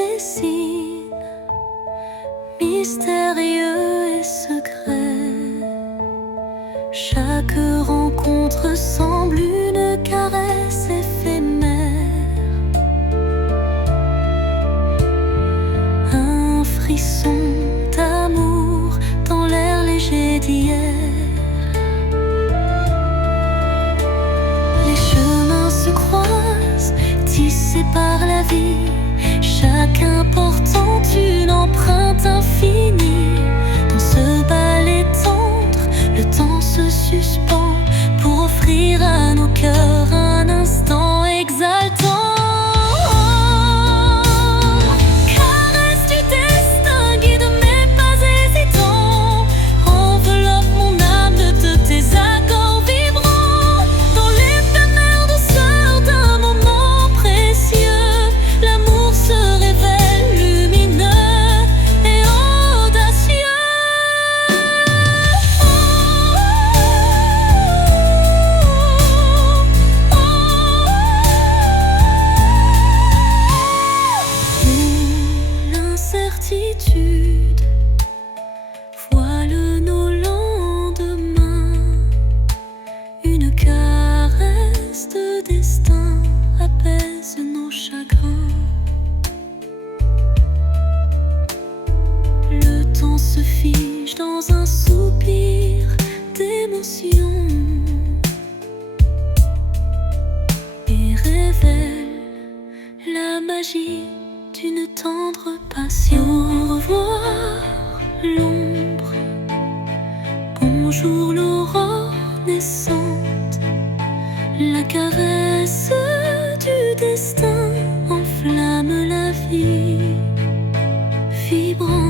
des signes mystérieux et secrets. Chaque rencontre semble une caresse éphémère, un frisson d'amour dans l'air léger d'hier. Les chemins se croisent, tissés par la vie, chacun portant une empreinte infinie. Dans ce ballet tendre, le temps se suspend pour offrir à nos cœurs un instant exaltant. Caresse du destin, guide mes pas hésitants, enveloppe mon âme de tes accords vibrants. Dans l'éphémère douceur d'un moment précieux, l'amour se révèle lumineux et audacieux. L'incertitude voile nos lendemains, une caresse de destin apaise nos chagrins. Le temps se fige dans un soupir d'émotion et révèle la magie d'une tendre passion. Au revoir l'ombre, bonjour l'aurore naissante. La caresse du destin enflamme la vie vibrante.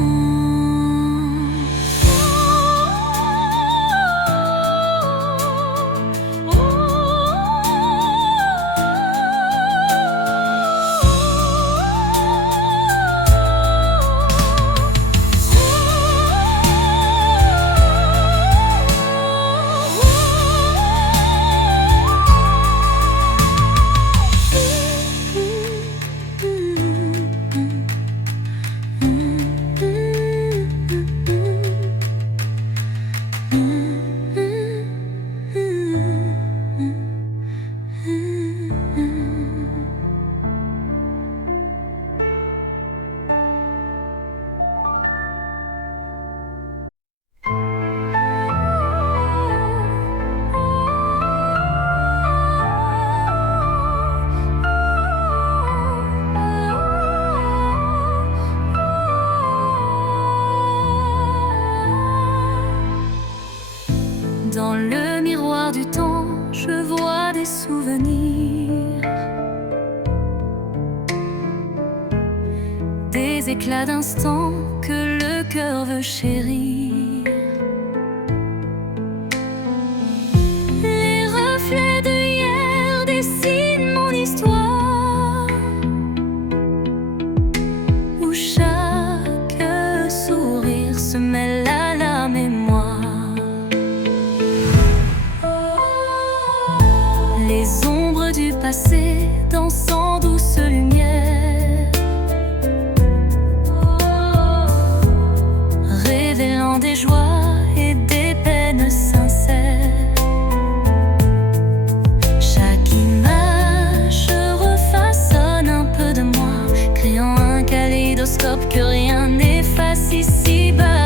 Dans le miroir du temps, je vois des souvenirs, des éclats d'instants que le cœur veut chérir. Les reflets de hier dessinent mon histoire, où chaque sourire se mêle à la mémoire. Les ombres du passé dansent en douce lumière, révélant des joies et des peines sincères. Chaque image refaçonne un peu de moi, créant un kaléidoscope que rien n'efface ici-bas.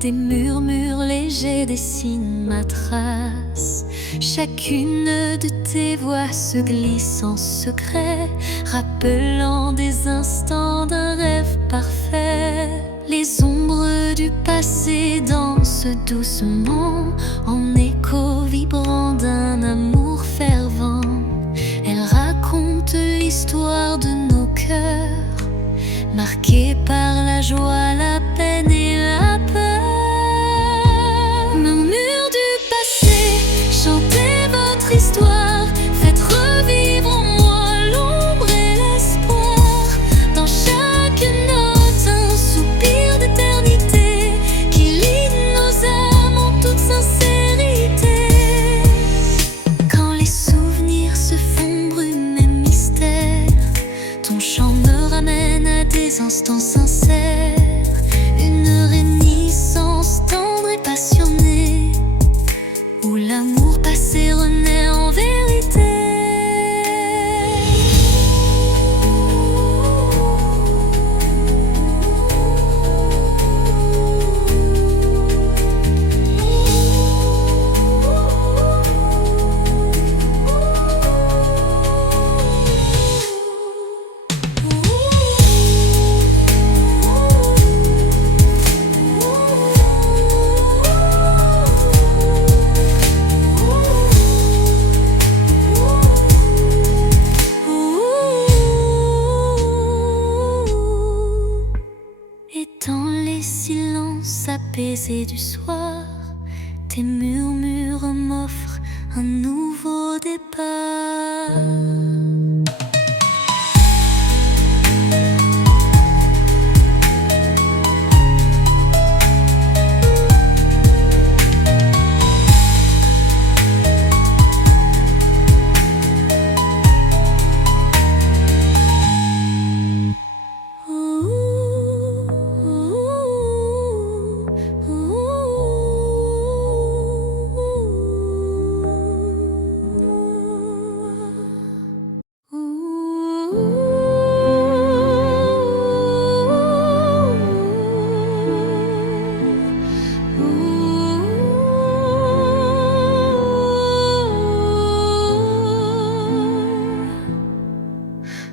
Des murmures légers dessinent ma trace. Chacune de tes voix se glisse en secret, rappelant des instants d'un rêve parfait. Les ombres du passé dansent doucement, en écho vibrant d'un amour fervent. Elles racontent l'histoire de nos cœurs, marqués par la joie, la peine et la peur. Murmures du passé, chantez votre histoire, faites revivre en moi l'ombre et l'espoir. Dans chaque note, un soupir d'éternité qui lie nos âmes en toute sincérité. Quand les souvenirs se font brume et mystère, ton chant me ramène à des instants sincères. Une réminiscence tendre et passionnée, où l'amour passé renaît en vérité. Et dans les silences apaisés du soir, tes murmures m'offrent un nouveau départ.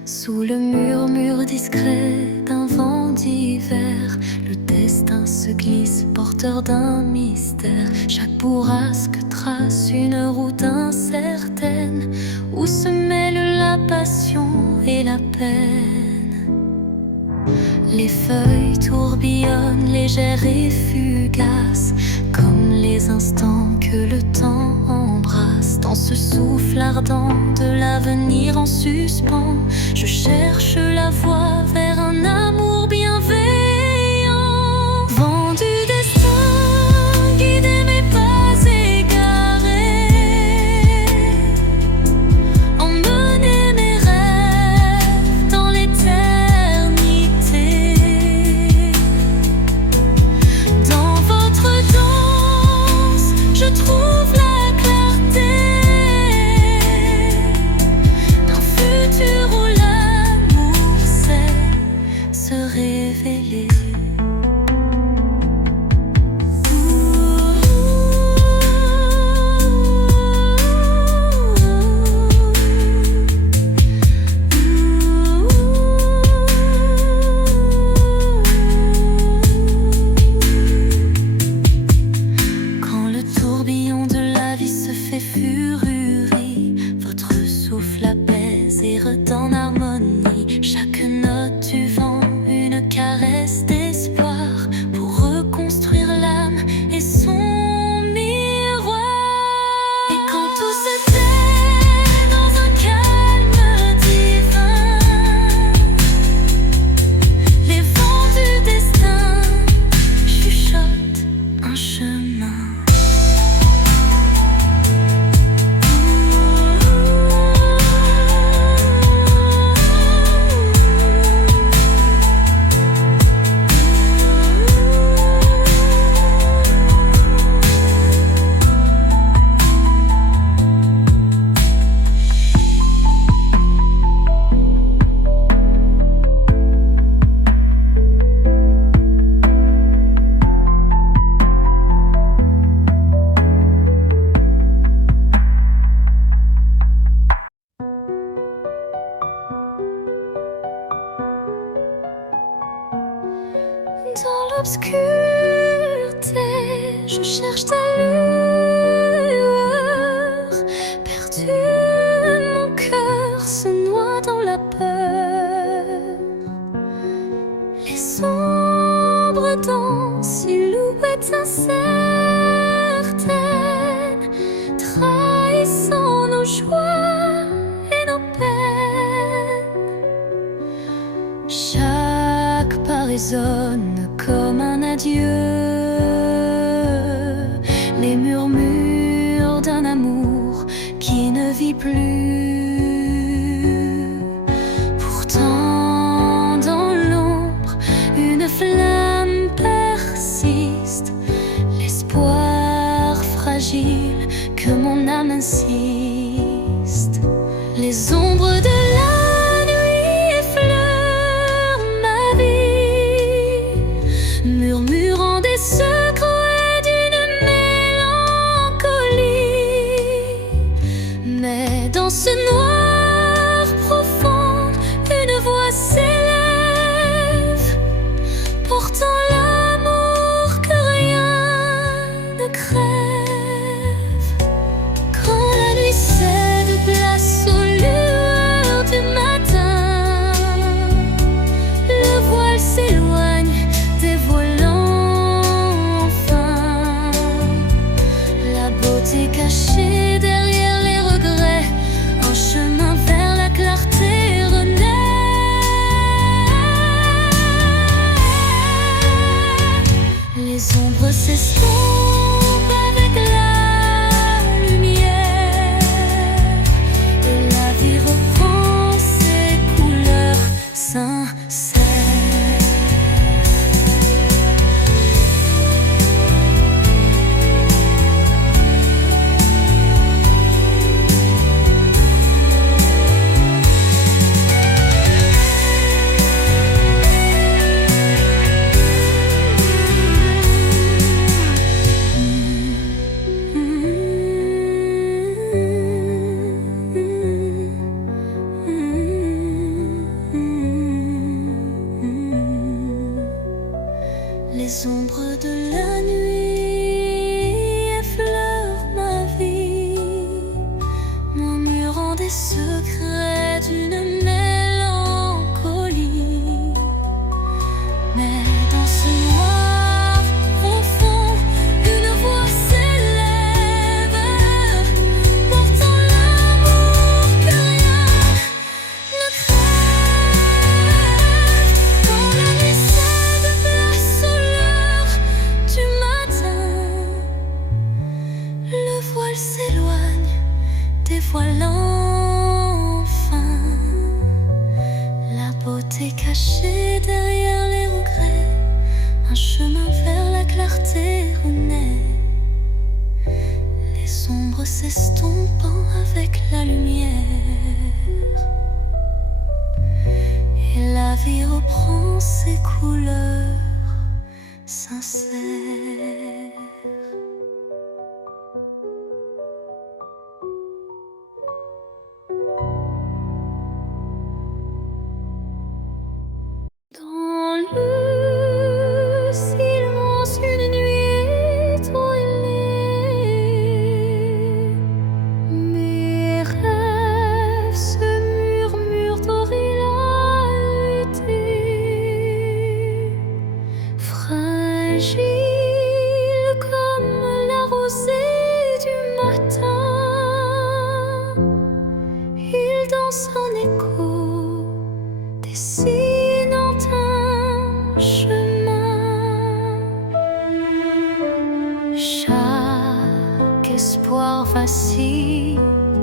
Sous le murmure discret d'un vent d'hiver, le destin se glisse, porteur d'un mystère. Chaque bourrasque trace une route incertaine, où se mêlent la passion et la peine. Les feuilles tourbillonnent, légères et fugaces, comme les instants que le temps embrasse. Dans ce souffle ardent de l'avenir en suspens, je cherche la voie vers un amour bienveillant. Vent du destin, guidez mes pas égarés, emmenez mes rêves dans l'éternité. Dans votre danse, je trouve la clarté d'un futur où l'amour sait se révéler. l'obscurité, je cherche ta lueur. Perdu, mon cœur se noie dans la peur. Les ombres dansent, silhouettes incertaines, trahissant nos joies et nos peines. Chaque pas résonne comme un adieu, les murmures d'un amour qui ne vit plus. Pourtant dans l'ombre, une flamme persiste, l'espoir fragile que mon âme insiste. Les ombres de la nuit effleurent ma vie, murmurant des secrets d'une mélancolie. Mais dans ce noir profond, une voix s'élève, portant l'amour que rien ne crève. Quand la nuit cède place aux lueurs du matin, le voile s'éloigne, dévoilant enfin la beauté cachée derrière les regrets. Un chemin vers la clarté renaît. Les ombres s'estompent avec la lumière, et la vie reprend ses couleurs sincères. Les ombres de la nuit effleurent ma vie, murmurant des secrets d'une mélancolie. Mais dans ce noir profond, une voix s'élève, portant l'amour que rien ne crève. Quand la nuit cède place aux lueurs du matin, le voile s'éloigne, dévoilant enfin la beauté cachée derrière les regrets. Un chemin vers la clarté renaît. Les ombres s'estompant avec la lumière, et la vie reprend ses couleurs sincères. Dans le silence, une nuit étoilée, mes rêves se murmurent d'orialité. Fragile comme la rosée du matin, il danse en écho, dessinant un chemin. Chaque espoir vacille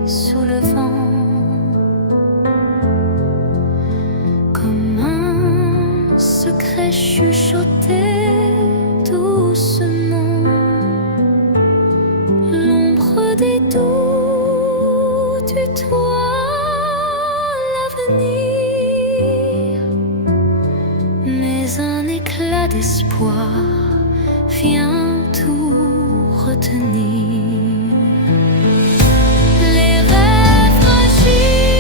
sous le vent, comme un secret chuchoté doucement. L'ombre des doutes tutoie l'avenir, mais un éclat d'espoir vient tout retenir. Les rêves fragiles,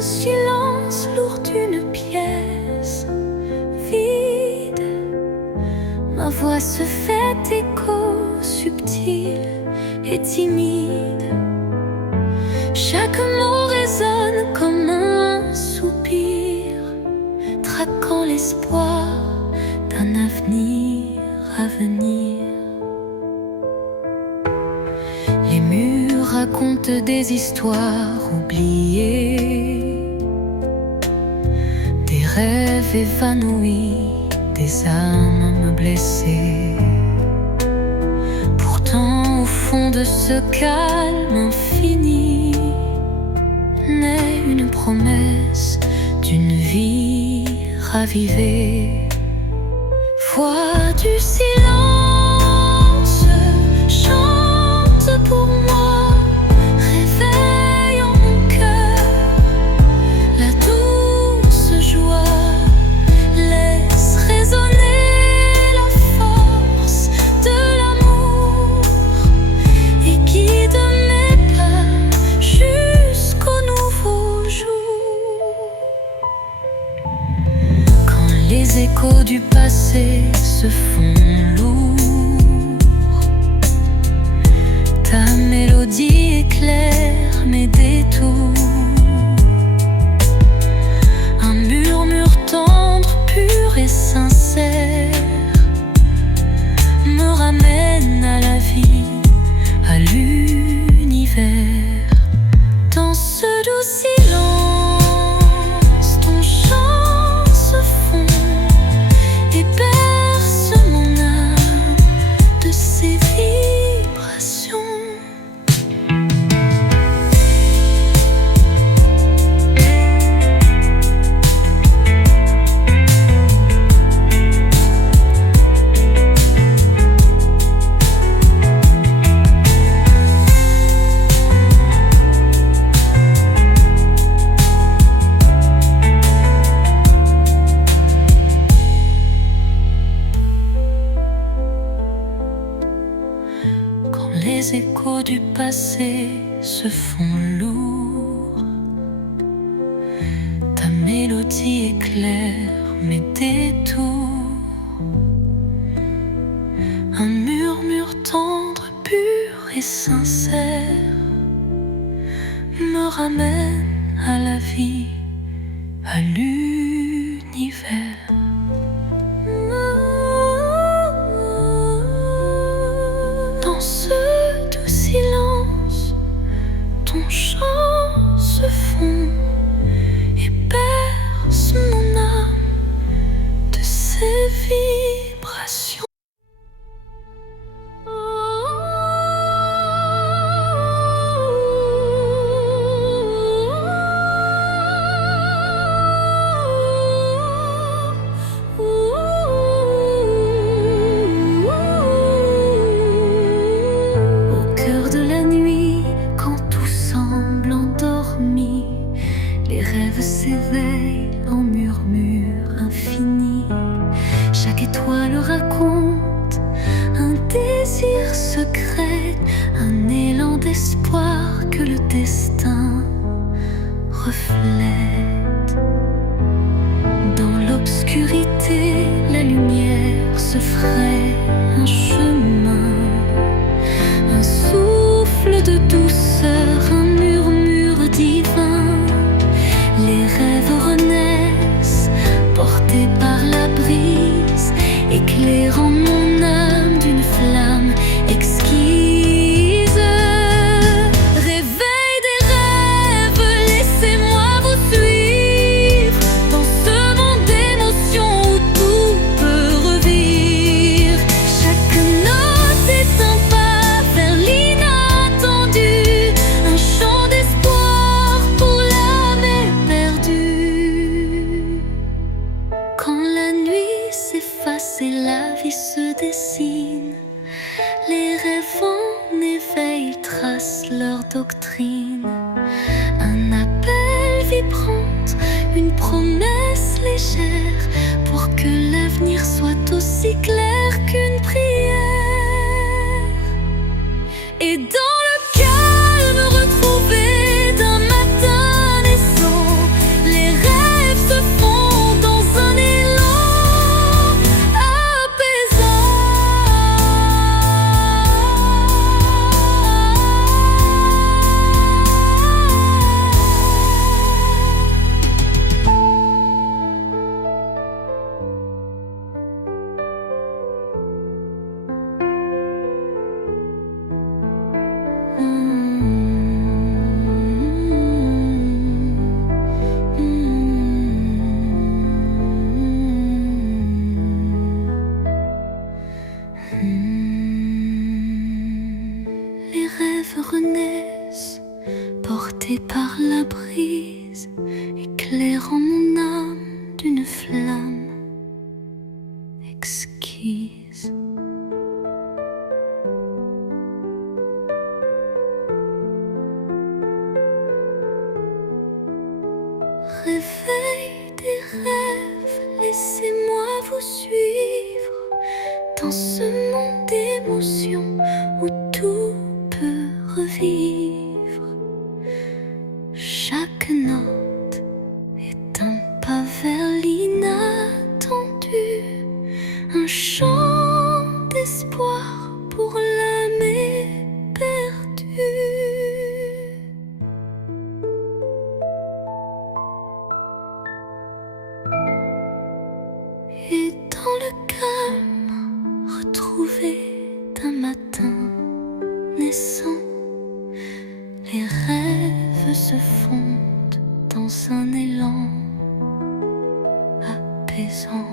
le silence lourd d'une pièce vide, ma voix se fait écho subtil et timide. Chaque mot résonne comme un soupir, traquant l'espoir d'un avenir à venir. Les murs racontent des histoires oubliées, des rêves évanouis, des âmes blessées. Pourtant, au fond de ce calme infini, naît une promesse d'une vie ravivée. Voix du silence, chante pour moi, réveille en mon cœur la douce joie, laisse résonner la force de l'amour et guide mes pas jusqu'au nouveau jour. Quand les échos du passé se font lourds, ta mélodie éclaire mes détours. Un murmure tendre, pur et sincère me ramène à la vie, à l'univers. Dans ce doux silence, ton chant se fond et berce mon âme de ses vibrations. Les échos du passé se font lourds, ta mélodie éclaire mes détours. Un murmure tendre, pur et sincère me ramène à la vie, à l'univers. Dans ce doux silence, ton chant se fond et berce mon âme de ses vibrations. Les rêves s'éveillent en murmures infinis. Chaque étoile raconte un désir secret, un élan d'espoir que le destin reflète. Dans l'obscurité, la lumière se ferait un chemin, un souffle de douceur, un murmure divin. Les rêves renaissent, portés par la brise, éclairant mon âme d'une flamme exquise. Réveil des rêves, laissez-moi vous suivre dans ce monde d'émotions où tout peut revivre. Chaque note est un pas vers l'inattendu, un chant d'espoir pour l'âme éperdue. Quand la nuit s'efface et la vie se dessine, les rêves en éveil tracent leur doctrine. Un appel vibrante, une promesse légère, pour que l'avenir soit aussi clair qu'une prière. Et dans le calme retrouvé d'un matin naissant, rend mon âme d'une flamme exquise. Réveil des rêves, laissez-moi vous suivre dans ce monde d'émotions où tout peut revivre. Chaque note est un pas vers l'inattendu, un chant d'espoir pour l'âme éperdue. Et dans le calme retrouvé d'un matin naissant, les rêves se fondent dans un élan apaisant.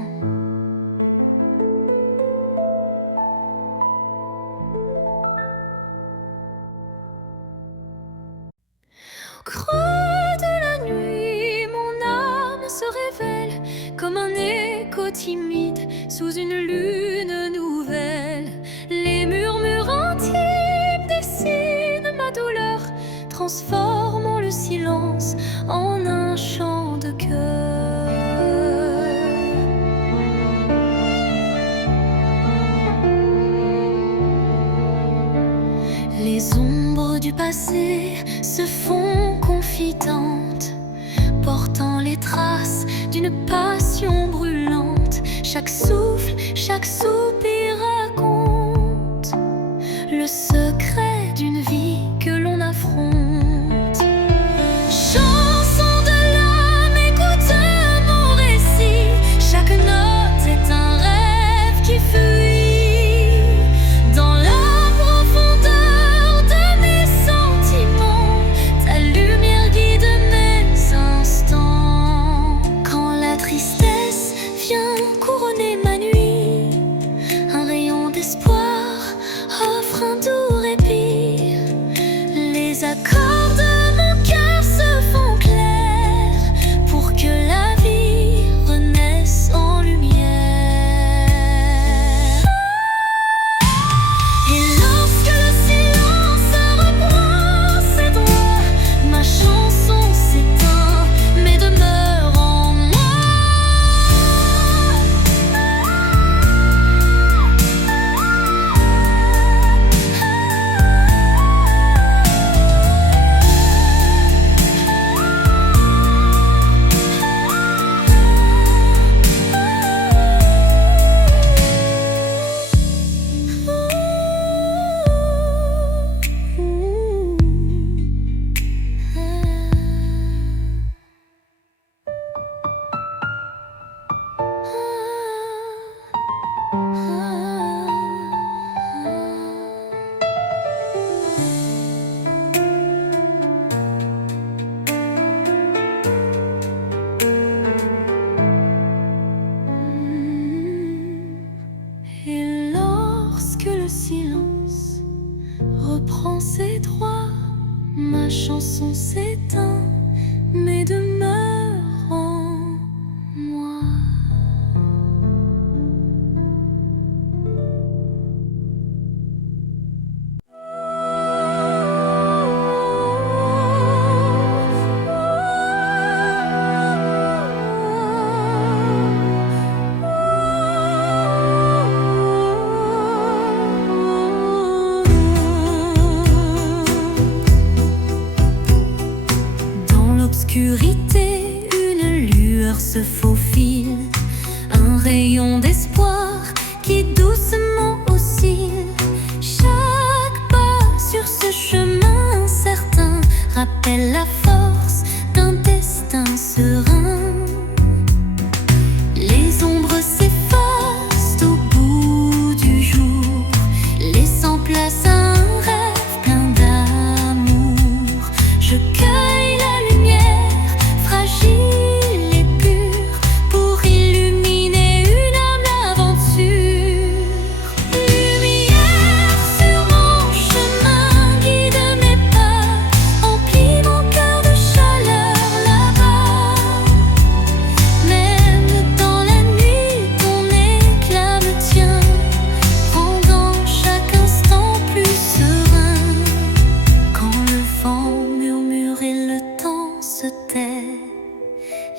Au creux de la nuit, mon âme se révèle comme un écho timide sous une lune nouvelle. Les murmures intimes dessinent ma douleur, transformant le silence en un chant de cœur. Les ombres du passé se font confidentes, portant les traces d'une passion brûlante. Chaque souffle, chaque soupir raconte le secret d'une vie que l'on affronte. Chanson de l'âme, écoute mon récit. Chaque note est un rêve qui fuit dans la profondeur de mes sentiments. Ta lumière guide mes instants. Quand la tristesse vient couronner ma nuit,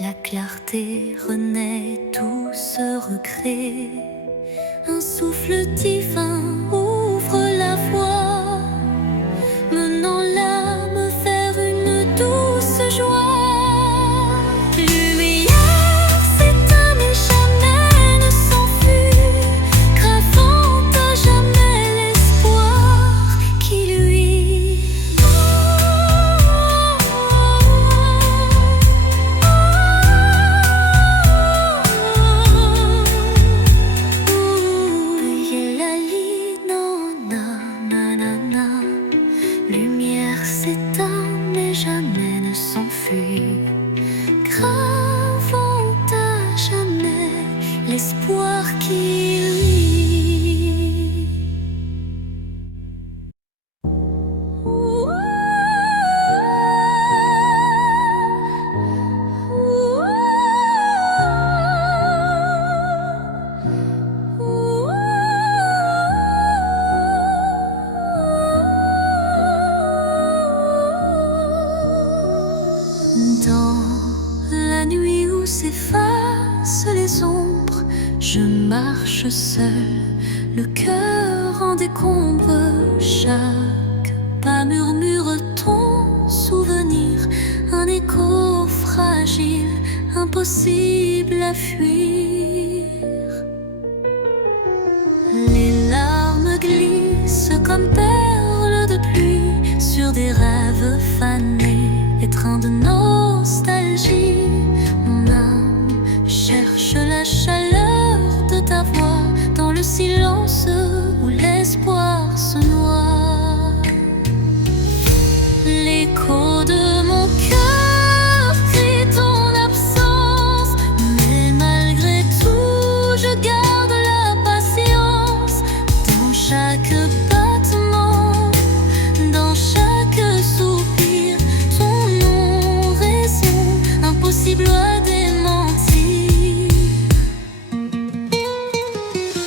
La clarté renaît, tout se recrée. Un souffle divin ouvre la voie, menant l'âme vers une douce joie. Lumière s'éteint mais jamais ne s'enfuit, gravant à jamais l'espoir qui luit. Lumière s'éteint mais jamais ne s'enfuit, gravant à jamais l'espoir qui luit. Dans la nuit où s'effacent les ombres, je marche seul, le cœur en décombre. Chaque pas murmure ton souvenir, un écho fragile, impossible à fuir. Les larmes glissent comme perles de pluie sur des rêves fanés, étreints de nostalgie. Mon âme cherche la chaleur de ta voix dans le silence où l'espoir se noie. L'écho de mon cœur crie ton absence, mais malgré tout je garde la patience. Dans chaque battement, dans chaque soupir, ton nom résonne, impossible à démentir.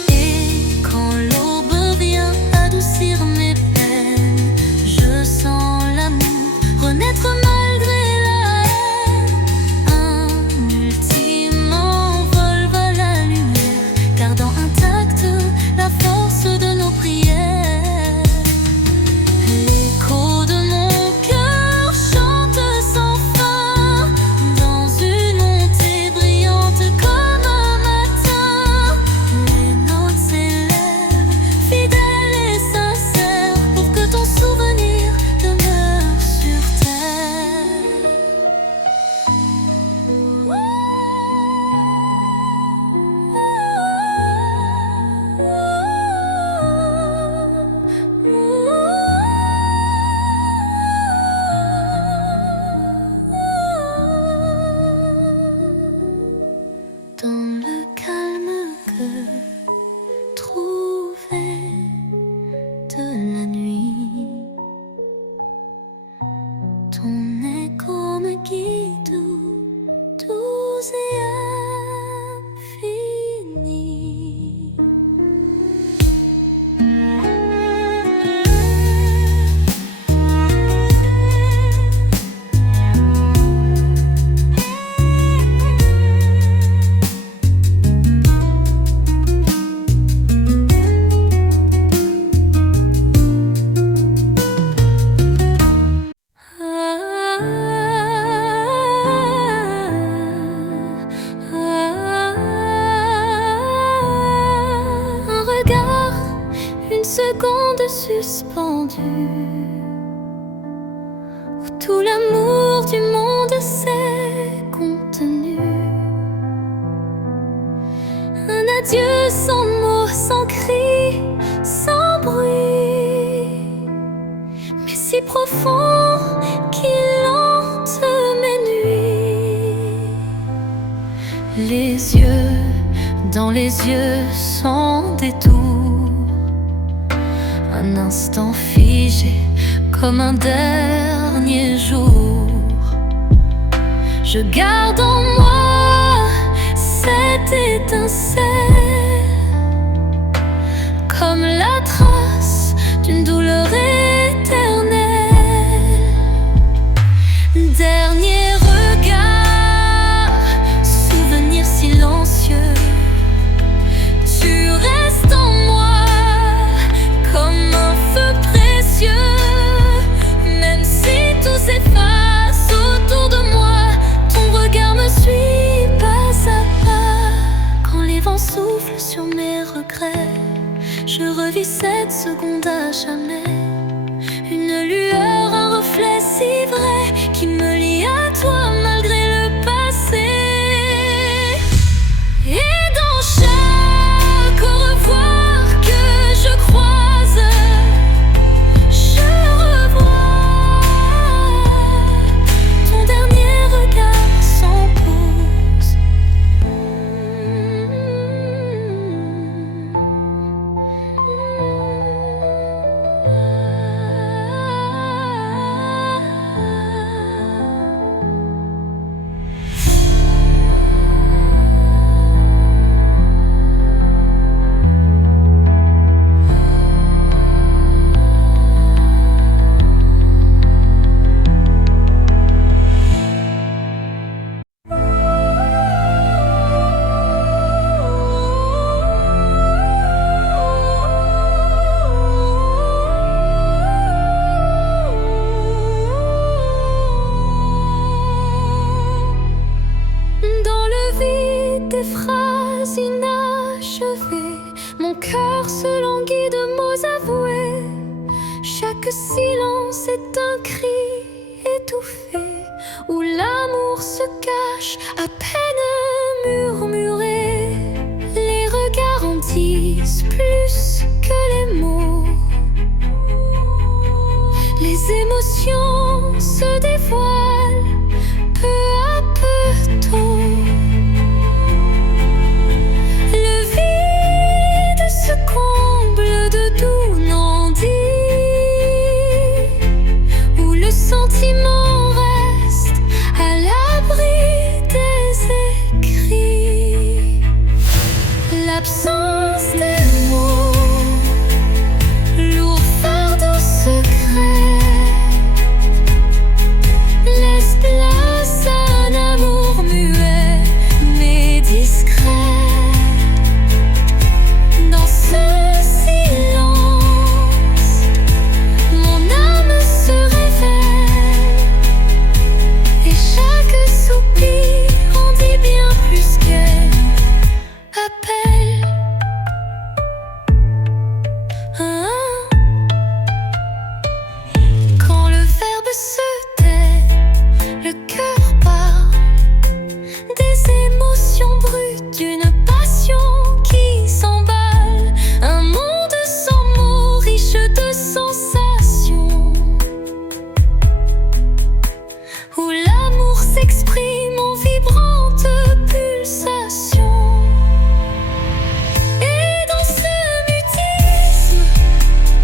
Et quand l'aube vient adoucir mes peines, je sens l'amour renaître malgré la haine. Un ultime envol vers la lumière, gardant intacte la force de nos prières. L'écho de mon cœur chante sans fin, dans une montée brillante comme un matin. Les notes s'élèvent, fidèles et sincères, pour que ton souvenir demeure sur terre. Dans le calme que trouvé de la nuit, ton écho me guide doux et infini. Un regard, une seconde suspendue, où tout l'amour du monde s'est contenu. Un adieu sans mots, sans cri, sans bruit, mais si profond qu'il hante mes nuits. Les yeux dans les yeux sans détour, un instant figé comme un dernier jour. Je garde en moi cette étincelle, comme la trace d'une douleur éternelle. Dernier regard revis cette seconde à jamais. Une lueur, un reflet si vrai qui me lie à toi malgré le passé. Et dans chaque au revoir que je croise, je revois ton dernier regard sans pause. Des phrases inachevées, mon cœur se languit de mots avoués. Chaque silence est un cri étouffé, où l'amour se cache à peine murmuré. Les regards en disent plus que les mots. Les émotions se dévoilent peu à peu tôt. Sentiment reste à l'abri des écrits. L'absence des mots, lourd fardeau secret, laisse place à un amour muet mais discret. Dans ce silence, mon âme se révèle. Et chaque soupir en dit bien plus qu'elle appelle. Quand le verbe se tait, le cœur parle. Des émotions brutes, d'une passion qui s'emballe. Un monde sans mots, riche de sensations, où l'amour s'exprime en vibrantes pulsations. Et dans ce mutisme,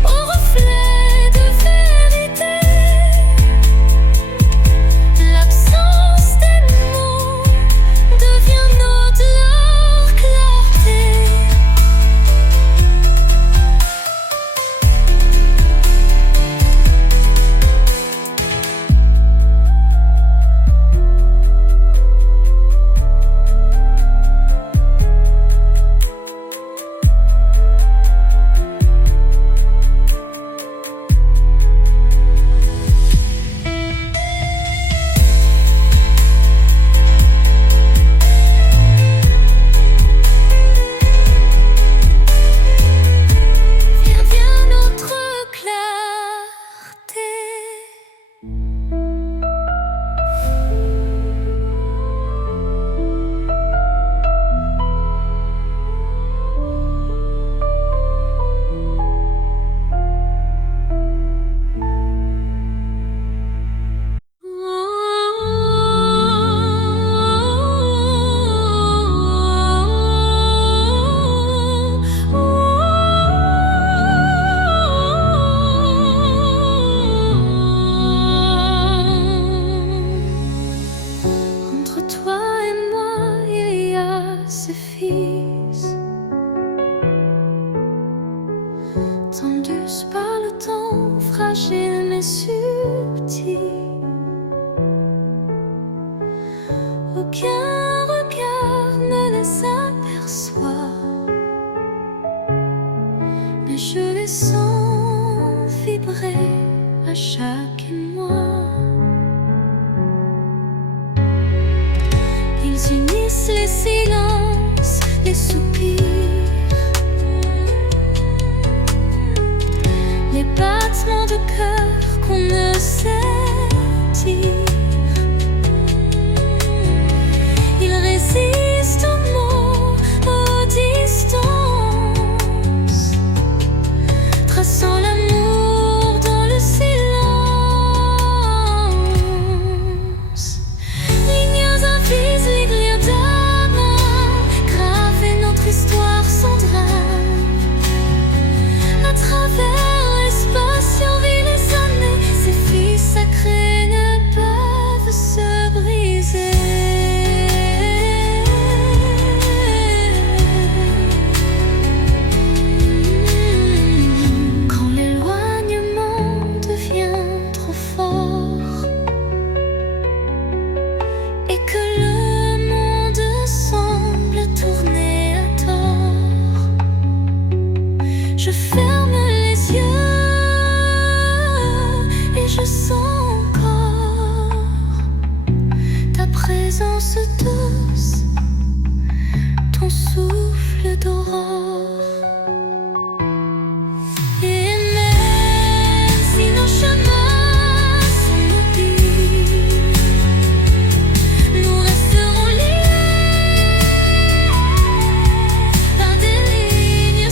au reflet de vérité, l'absence des mots devient notre clarté. Viens notre clarté. Entre toi et moi, il y a ce fils, tendus par le temps, fragile mais subtil. Aucun regard ne les aperçoit, mais je les sens vibrer à chaque émoi. Ils unissent les silences, les soupirs, battements de cœur qu'on ne sait dire. Il résiste aux mots, aux distances, traçant l'amour dans le silence. Lignes invisibles, lignes d'amour, graver notre histoire sans drame. À travers l'espace survit les années, ces filles sacrées ne peuvent se briser. Quand l'éloignement devient trop fort et que le monde semble tourner à tort, je ferme les yeux et je sens encore ta présence douce, ton souffle d'aurore. Et même si nos chemins sont mobiles, nous resterons liés par des lignes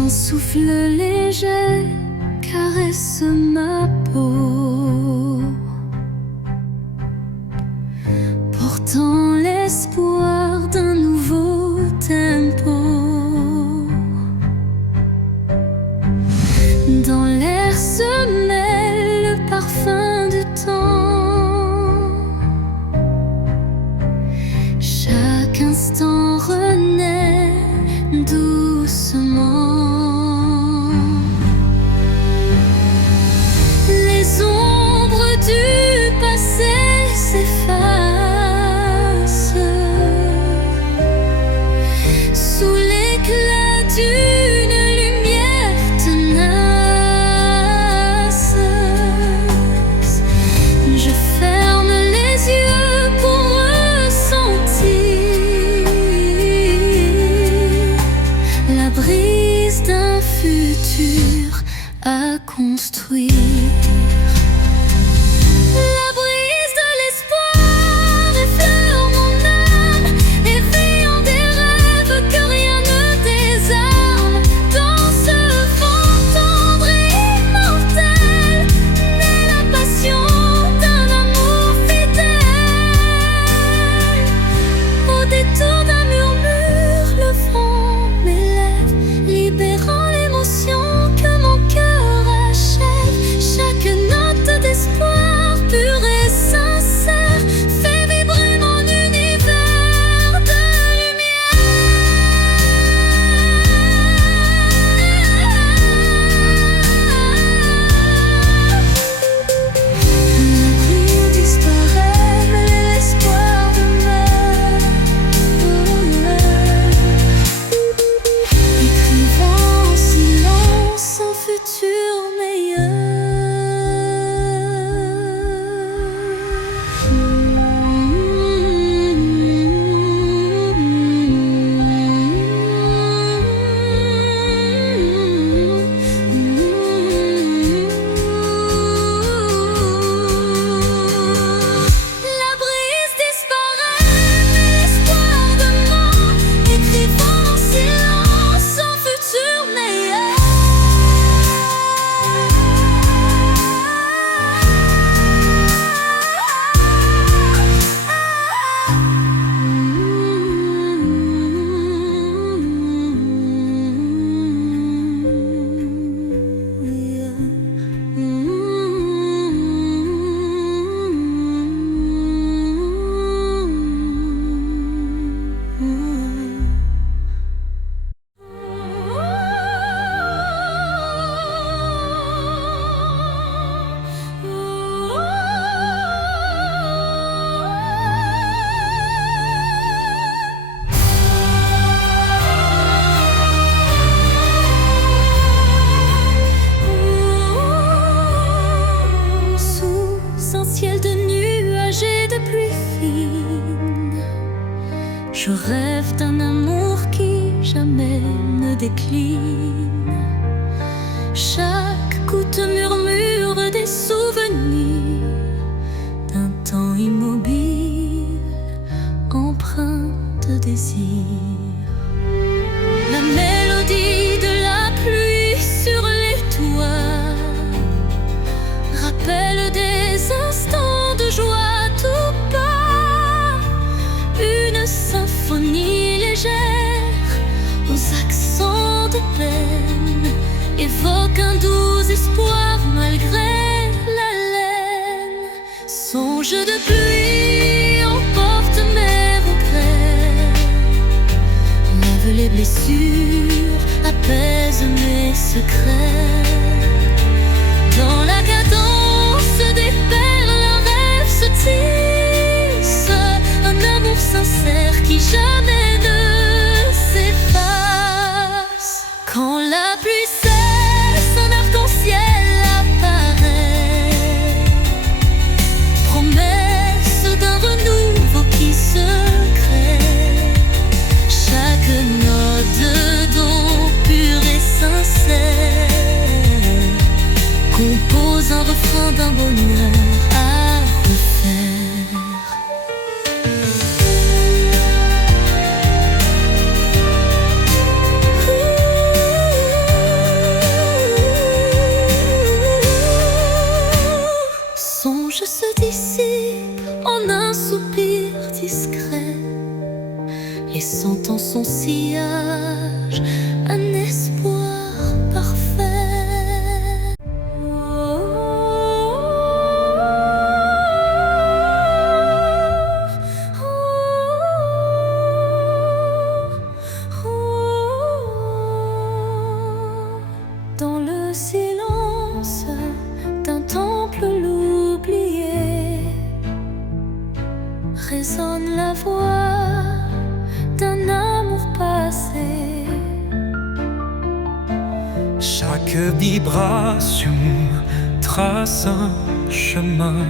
un souffle léger caresse ma peau, portant l'espoir d'un nouveau tempo. Dans l'air se mêle le parfum du temps. Chaque instant renaît doucement. Les ombres du passé s'effacent sous l'éclat d'une lumière tenace. Je ferme les yeux pour ressentir la brise d'un futur à construire. La brise de l'espoir effleure mon âme, éveillant des rêves que rien ne désarme. Dans ce vent tendre et immortel naît la passion d'un amour fidèle. Au détour d'un murmure, le vent m'élève, libérant l'émotion que mon cœur achève. Chaque note jeu de pluie emporte mes regrets, lave les blessures, apaise mes secrets. Dans la cadence des perles, un rêve se tisse, un amour sincère qui jamais ne s'efface. Quand la pluie cesse, un arc-en-ciel apparaît, promesse d'un renouveau qui se crée. Chaque note d'eau pure et sincère compose un refrain d'un bonheur à refaire. Songe se dissipe en un soupir discret, laissant en son sillage un espoir parfait. Dans le silence d'un temple l'oublié, résonne la voix d'un amour passé. Chaque vibration trace un chemin,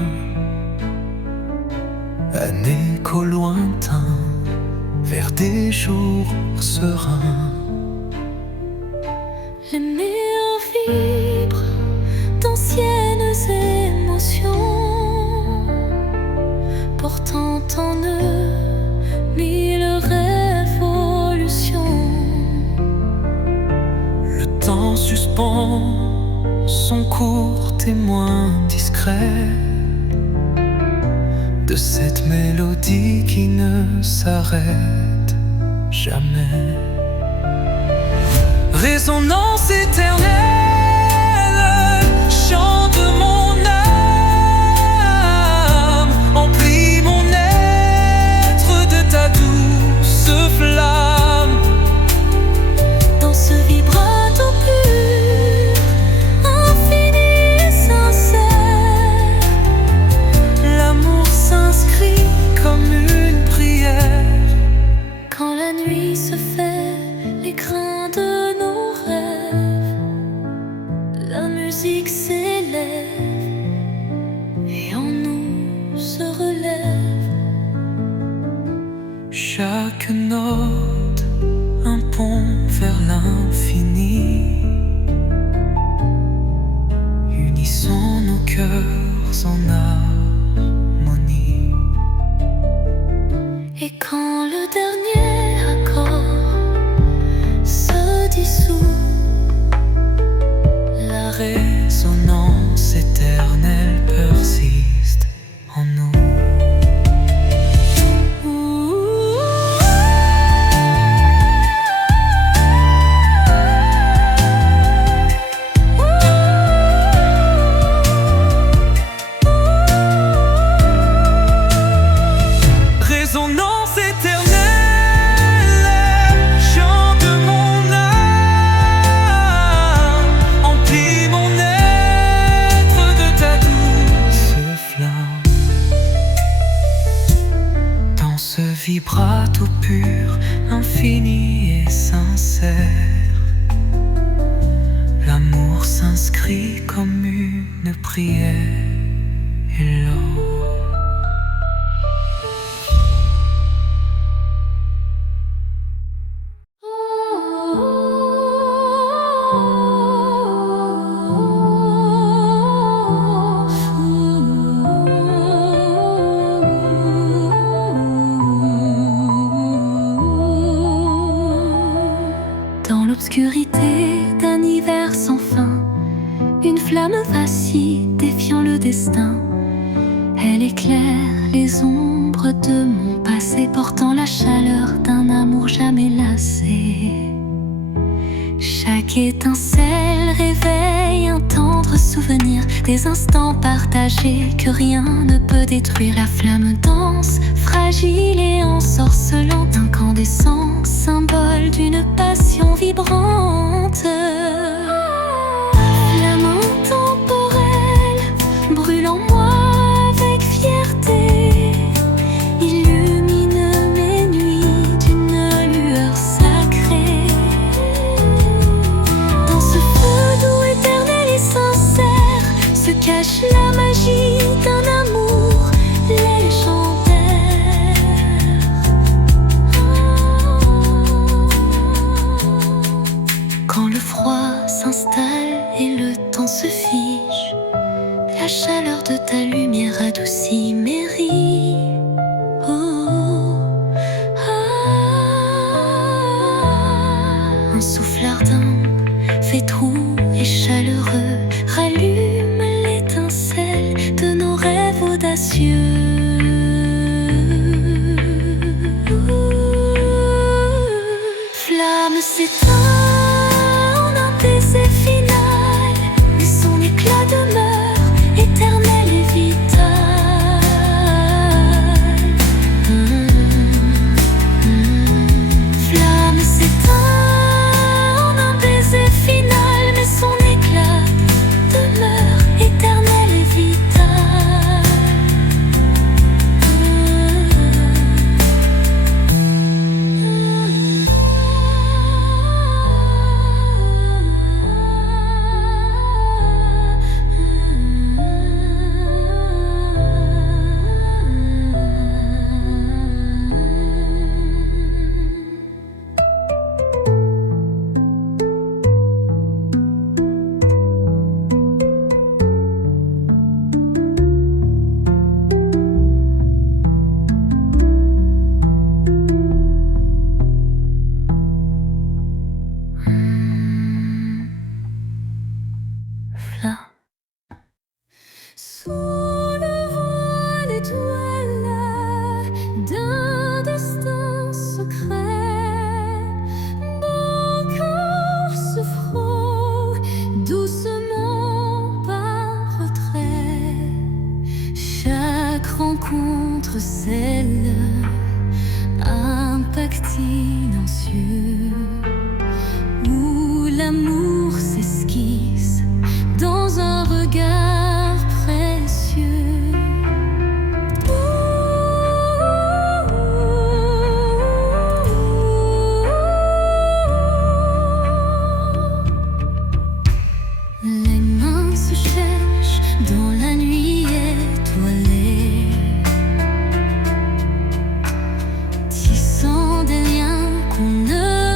un écho lointain vers des jours sereins. Les murs vibrent d'anciennes émotions, portant en eux mille révolutions. Le temps suspend son court témoin discret de cette mélodie qui ne s'arrête jamais. Résonance éternelle, chant de mon âme, emplis mon être de ta douce flamme. Dans ce vibrato pur, infini et sincère, L'amour s'inscrit comme une prière. quand la nuit se fait l'écrin de nos rêves, la musique s'élève et en nous se relève. Chaque note, un pont vers l'infini. Unissons nos cœurs en harmonie. Et quand le dernier accord se dissout, La résonance éternelle persiste en nous. Résonance éternelle, chant de mon âme, emplis mon être de ta douce flamme. Dans ce vibrato pur, infini et sincère, l'amour s'inscrit comme une prière. Et l'or dans l'obscurité d'un hiver sans fin, une flamme vacille défiant le destin. Elle éclaire les ombres de mon passé, portant la chaleur d'un amour jamais lassé. Chaque étincelle réveille un tendre souvenir des instants partagés que rien ne peut détruire. La flamme danse, fragile et ensorcelante, incandescent, symbole d'une passion vibrante. Flamme intemporelle, brûle en moi avec fierté, illumine mes nuits d'une lueur sacrée. Dans ce feu doux, éternel et sincère, se cache la magie d'un amour légendaire. Quand le froid s'installe et le temps se fige, la chaleur de ta lumière adoucit mes rides. Un souffle ardent, fait doux et chaleureux, rallume l'étincelle de nos rêves audacieux. Flamme s'éteint en un baiser final, mais son éclat demeure éternel et vital. Flamme s'éteint en un baiser final, mais son éclat demeure éternel et vital. Sous le voile étoile d'un destin secret, mon corps se frôle doucement par retrait. Chaque rencontre scelle un pacte silencieux où l'amour s'esquisse dans un regard précieux. Les mains se cherchent dans la nuit étoilée, tissant des liens qu'on ne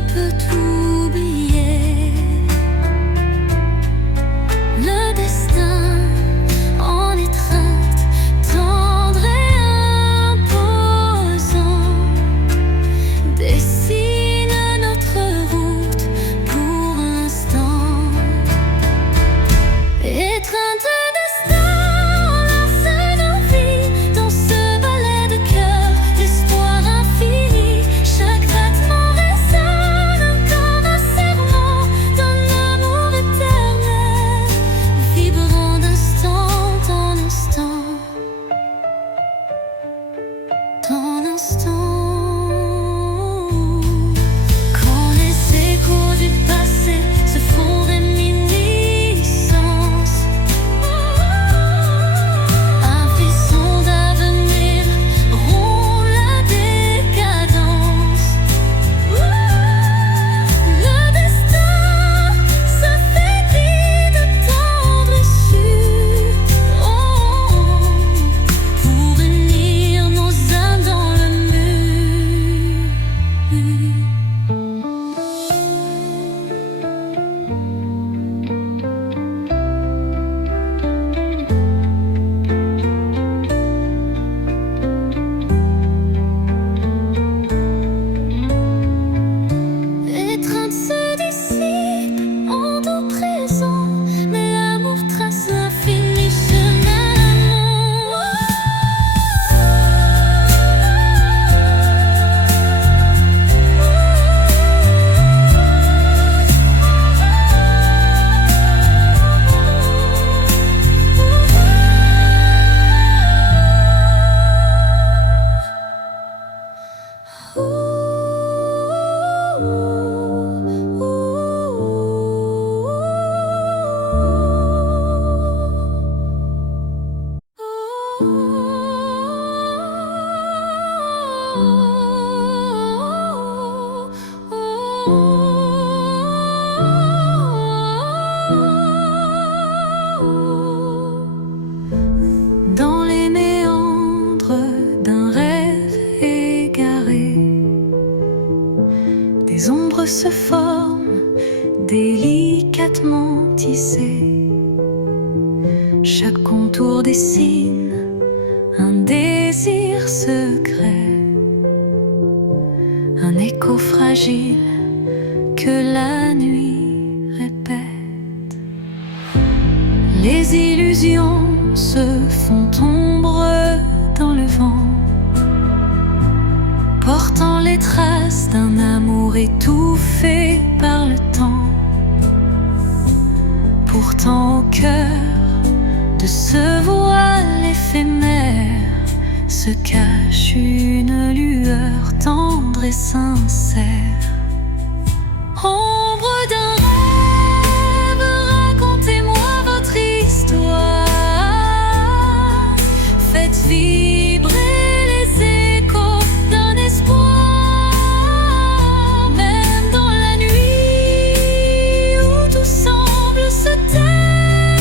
se forme, délicatement tissé. Chaque contour dessine un désir secret, un écho fragile que la nuit répète. Les illusions se font ombre dans le vent, portant les traces d'un amour étouffé par le temps. Pourtant au cœur de ce voile éphémère se cache une lueur tendre et sincère. Ombre d'un rêve, racontez-moi votre histoire. Faites vibrer les échos d'un espoir. Même dans la nuit où tout semble se taire,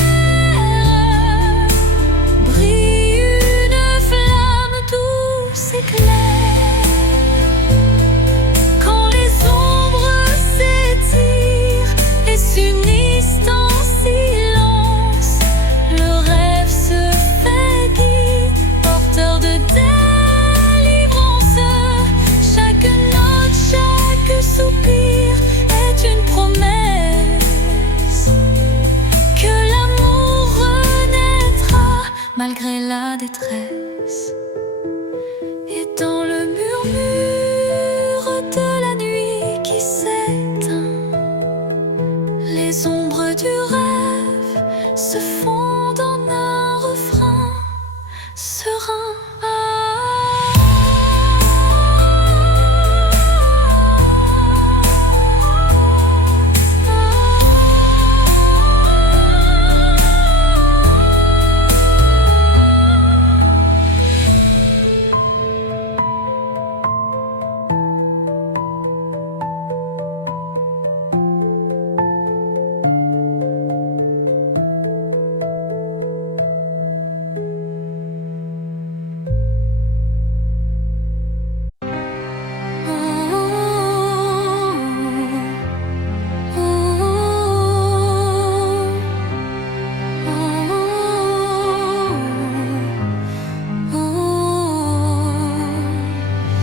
brille une flamme douce et claire. Quand les ombres s'étirent et s'unissent en silence, le rêve se fait guide, porteur de délivrance. Chaque note, chaque soupir est une promesse que l'amour renaîtra malgré la détresse. Et dans le murmure de la nuit qui s'éteint, les ombres du rêve se fondent en un refrain serein.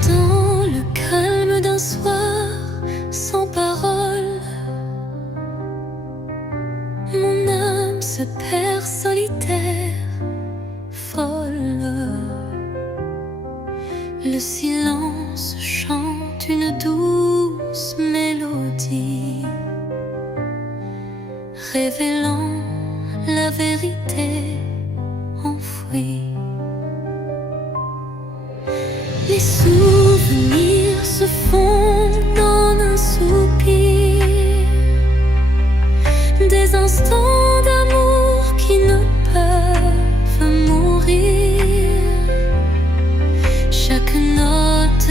Dans le calme d'un soir sans parole, mon âme se perd solitaire, folle. Le silence chante une douce mélodie, révélant la vérité enfouie. Les souvenirs se fondent en un soupir, des instants d'amour qui ne peuvent mourir. Chaque note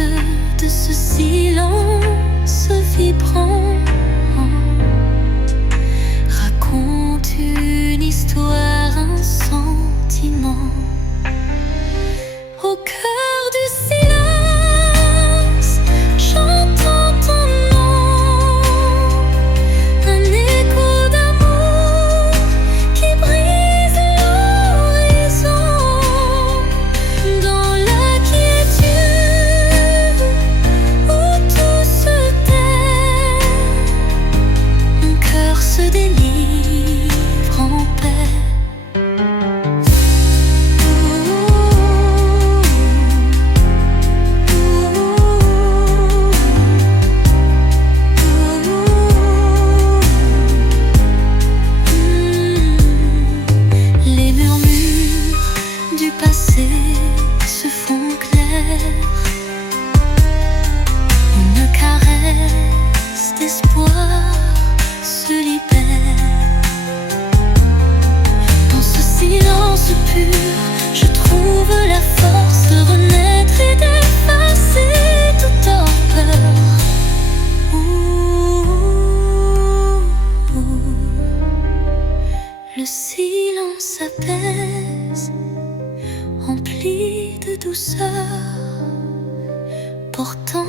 de ce silence vibrant raconte une histoire, un sentiment. Au cœur du silence, j'entends ton nom, un écho d'amour qui brise l'horizon. Dans la quiétude où tout se tait, mon cœur se délivre en paix. Les murmures du passé se font clairs, une caresse d'espoir se libère. Dans ce silence pur, je trouve la force de renaître et d'effacer toute torpeur. Le silence apaise, rempli de douceur, portant